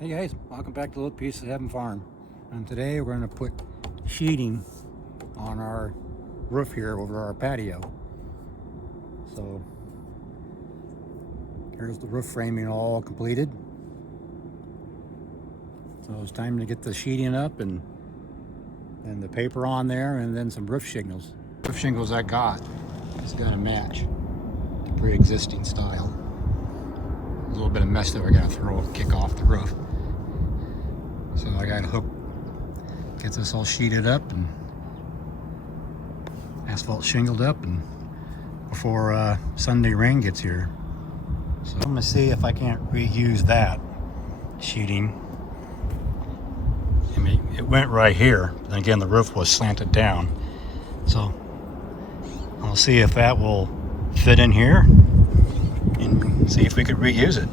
Hey guys, welcome back to Little Piece of Heaven Farm. And today we're going to put sheeting on our roof here over our patio. So here's the roof framing all completed. So it's time to get the sheeting up and the paper on there and then some roof shingles. Roof shingles I got just got to match the pre-existing style. A little bit of mess that we're going to kick off the roof. So I got to get this all sheeted up and asphalt shingled up and before Sunday rain gets here. So I'm gonna see if I can't reuse that sheeting. I mean, it went right here, but then again the roof was slanted down. So I'll see if that will fit in here and see if we could reuse it.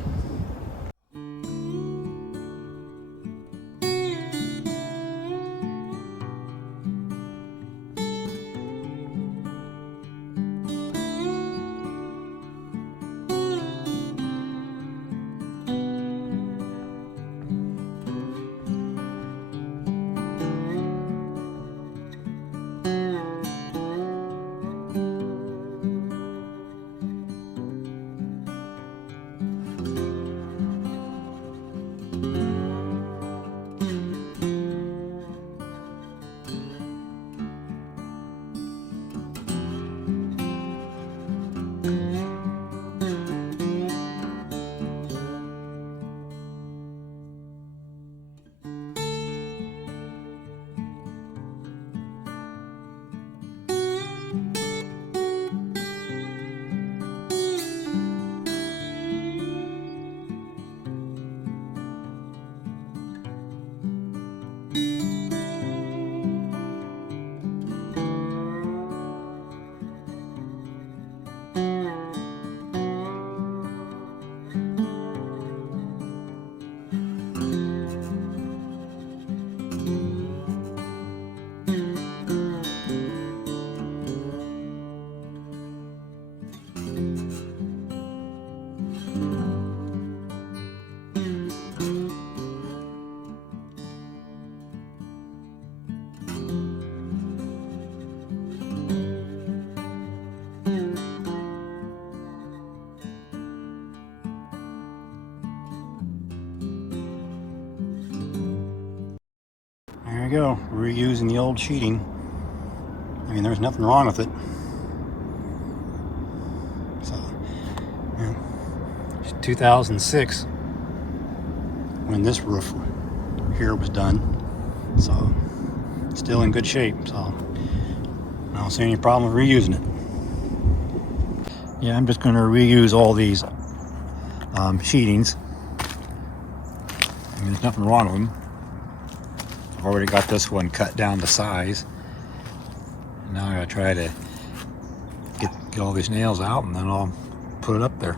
There you go, reusing the old sheeting. I mean, there's nothing wrong with it. So, yeah. It's 2006 when this roof here was done. So, still in good shape. So, I don't see any problem with reusing it. Yeah, I'm just going to reuse all these sheetings. I mean, there's nothing wrong with them. I've already got this one cut down to size. Now I gotta try to get all these nails out and then I'll put it up there.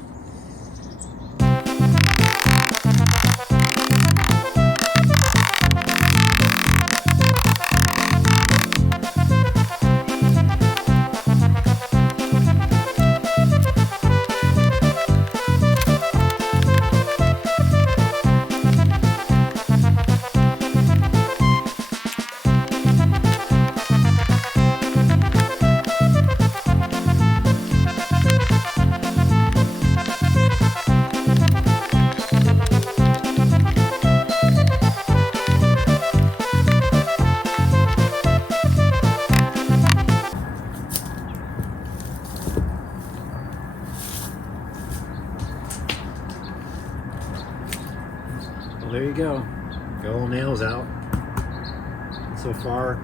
Well, there you go. Got all nails out. And so far,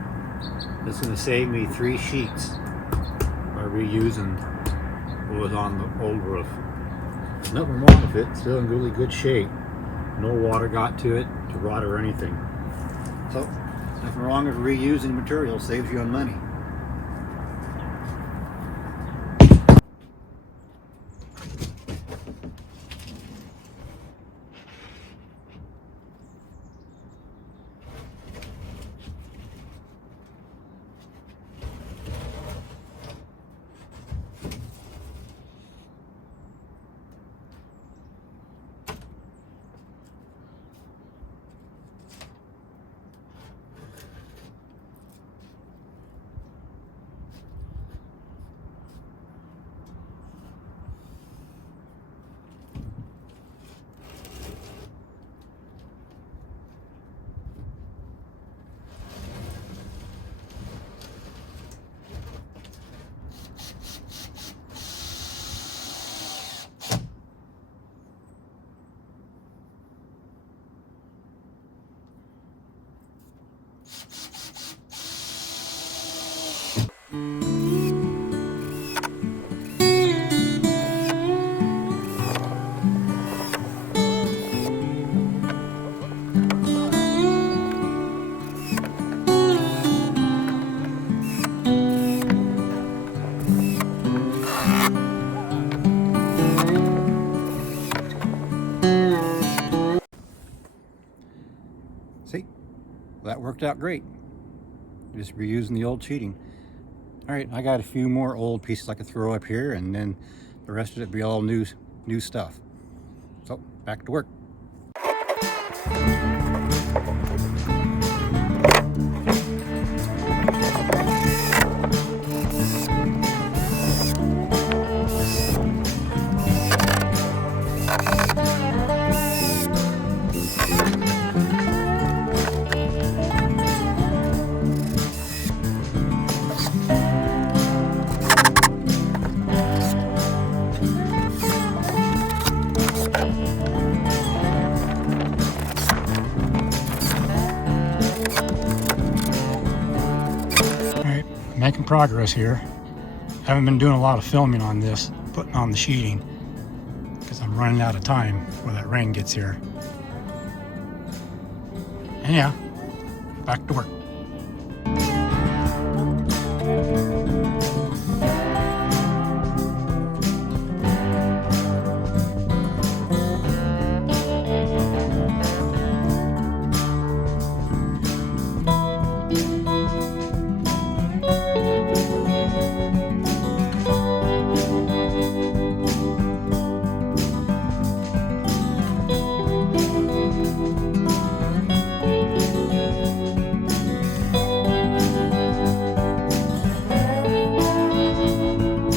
this is going to save me 3 sheets by reusing what was on the old roof. Nothing wrong with it. Still in really good shape. No water got to it to rot or anything. So, nothing wrong with reusing material. Saves you on money. See, that worked out great. Just reusing the old sheeting. All right, I got a few more old pieces I could throw up here, and then the rest of it be all new stuff. So back to work. Alright, making progress here. Haven't been doing a lot of filming on this, putting on the sheeting, because I'm running out of time before that rain gets here. And yeah, back to work.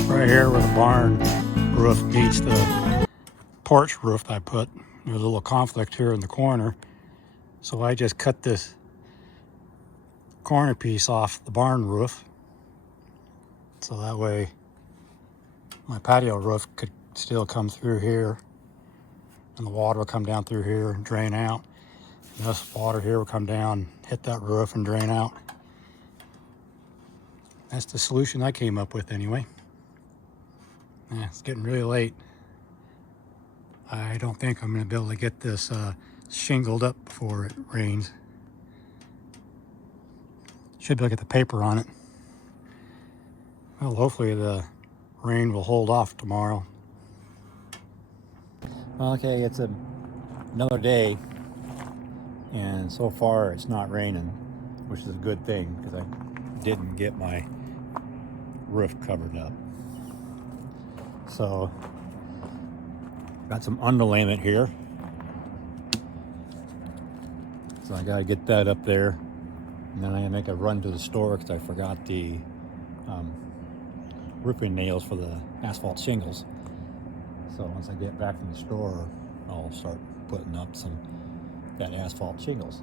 Right here where the barn roof meets the porch roof I put, there's a little conflict here in the corner. So I just cut this corner piece off the barn roof. So that way my patio roof could still come through here, and the water will come down through here and drain out. And this water here will come down, hit that roof and drain out. That's the solution I came up with anyway. Yeah, it's getting really late. I don't think I'm going to be able to get this shingled up before it rains. Should be able to get the paper on it. Well, hopefully the rain will hold off tomorrow. Okay, it's another day, and so far it's not raining, which is a good thing because I didn't get my roof covered up. So got some underlayment here, so I got to get that up there, and then I make a run to the store because I forgot the roofing nails for the asphalt shingles. So once I get back from the store, I'll start putting up that asphalt shingles.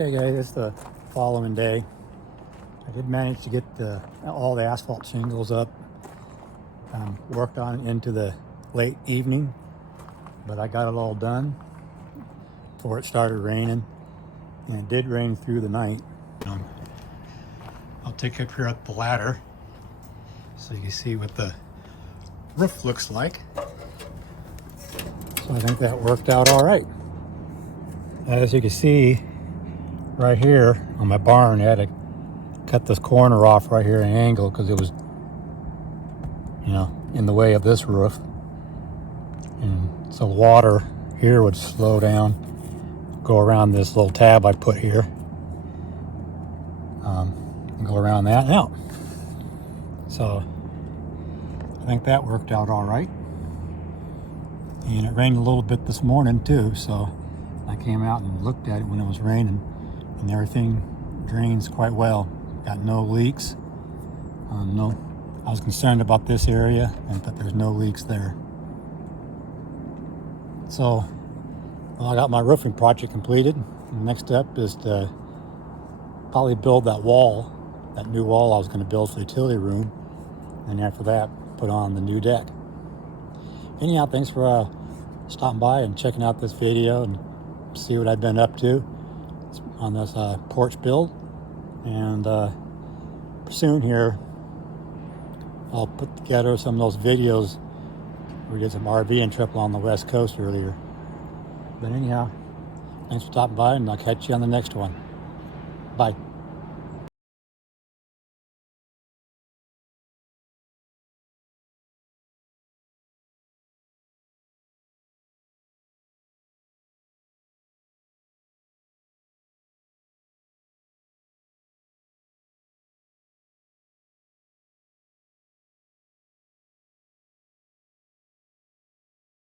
Okay guys, it's the following day. I did manage to get all the asphalt shingles up. Worked on it into the late evening, but I got it all done before it started raining, and it did rain through the night. I'll take you up here up the ladder so you can see what the roof looks like. So I think that worked out all right. As you can see right here on my barn, I had to cut this corner off right here at an angle because it was, in the way of this roof. And so water here would slow down, go around this little tab I put here, and go around that and out. So I think that worked out all right. And it rained a little bit this morning too, so I came out and looked at it when it was raining, and everything drains quite well. Got no leaks. I was concerned about this area, but there's no leaks there. So, I got my roofing project completed. The next step is to probably build that wall, that new wall I was going to build for the utility room, and after that, put on the new deck. Anyhow, thanks for stopping by and checking out this video and see what I've been up to on this porch build. And soon here, I'll put together some of those videos. We did some RVing trip along the West Coast earlier. But anyhow, thanks for stopping by, and I'll catch you on the next one. Bye.